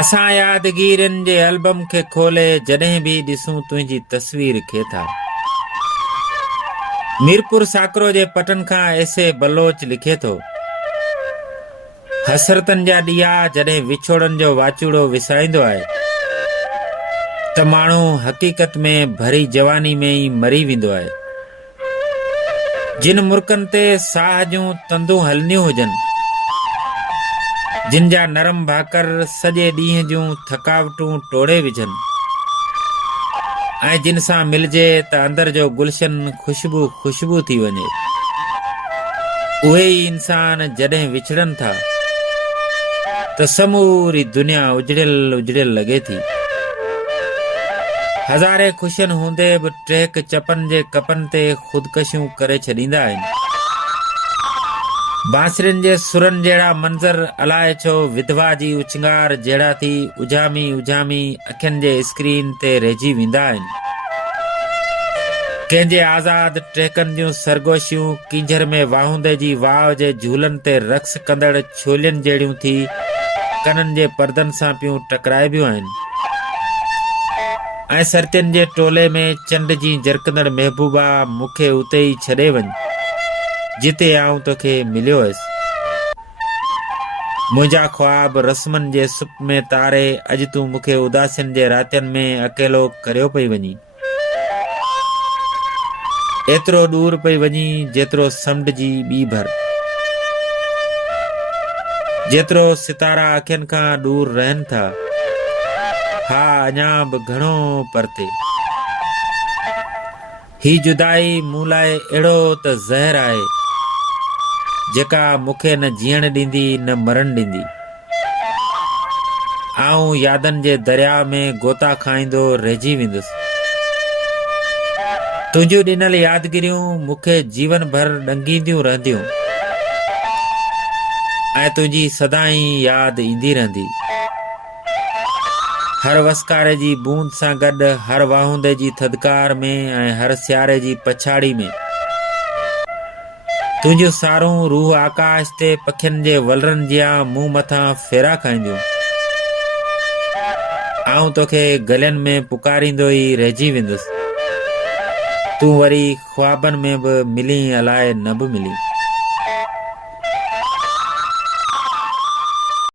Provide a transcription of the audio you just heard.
असां यादगिरियुनि जे एल्बम खे खोले जॾहिं बि ॾिसूं तुंहिंजी तस्वीर खे था। मीरपुर साकरो जे पटन खां ऐसे बलोच लिखे थो, हसरतनि जा ॾीआ जॾहिं विछोड़नि जो वाचूड़ो विसाईंदो आहे त माण्हू हक़ीक़त में भरी जवानी में ई मरी वेंदो आहे। जिन मुल्कनि ते साह जूं तंदूं हलनियूं हुजनि, जिन जा नरम भाकर सॼे ॾींहं जूं थकावटूं टोड़े विझनि, ऐं जिन सां मिलजे त अंदर जो गुलशन ख़ुशबू थी वञे, उहे ई इंसान जॾहिं विछड़नि था त समूरी दुनिया उजड़ियल लॻे थी। हज़ारे ख़ुशियुनि हूंदे बि ट्रेक चपनि जे कपनि ते ख़ुदकशियूं करे छॾींदा आहिनि। बांसुरियुनि जे सुरनि जहिड़ा मंज़र अलाए छो विधवा जी उछंगार जहिड़ा थी उजामी अखियुनि जे स्क्रीन ते रहिजी वेंदा आहिनि। कंहिंजे आज़ाद ट्रेकनि जूं सरगोशियूं कींझर में वाहुंदे जी वाव जे झूलनि ते रक़्स कंदड़ छोलियुनि जहिड़ियूं थी कननि जे परदनि सां पियूं टकराइबियूं आहिनि। ऐं सरतियुनि जे टोले में चंड जी जरकंदड़ महबूबा मूंखे उते ई छॾे वञ जिते आऊं तोखे मिलियो हुयसि। मुंहिंजा ख्वाब रस्मनि जे सुप में तारे अॼु तूं मूंखे उदासियुनि जे रातियुनि में अकेलो करियो पई वञी। एतिरो दूर पई वञी जेतिरो समुंड जी ॿी भर, जेतिरो सितारा अखियुनि खां दूर रहनि था, हा अञा बि घणो परते। ही जुदाई मूं लाइ अहिड़ो त ज़हर आहे जेका मूंखे न जीअण ॾींदी न मरण ॾींदी। आऊं यादनि जे दरिया में गोता खाईंदो रहिजी वेंदुसि। तुंहिंजूं ॾिनल यादगिरियूं मूंखे जीवन भर ॾंगींदियूं रहंदियूं ऐं तुंहिंजी सदाईं यादि ईंदी रहंदी। हर वसकारे जी बूंद सां गॾु, हर वाहुंदे जी थधिकार में ऐं हर सियारे जी पछाड़ी में तुंहिंजूं सारूं रूह आकाश ते पखियुनि जे वलरनि जिया मूं मथां फेरा खाईंदियूं। आऊं तोखे गलियुनि में पुकारींदो ई रहिजी वेंदुसि। तूं वरी ख्वाबनि में बि मिली अलाए न बि मिली।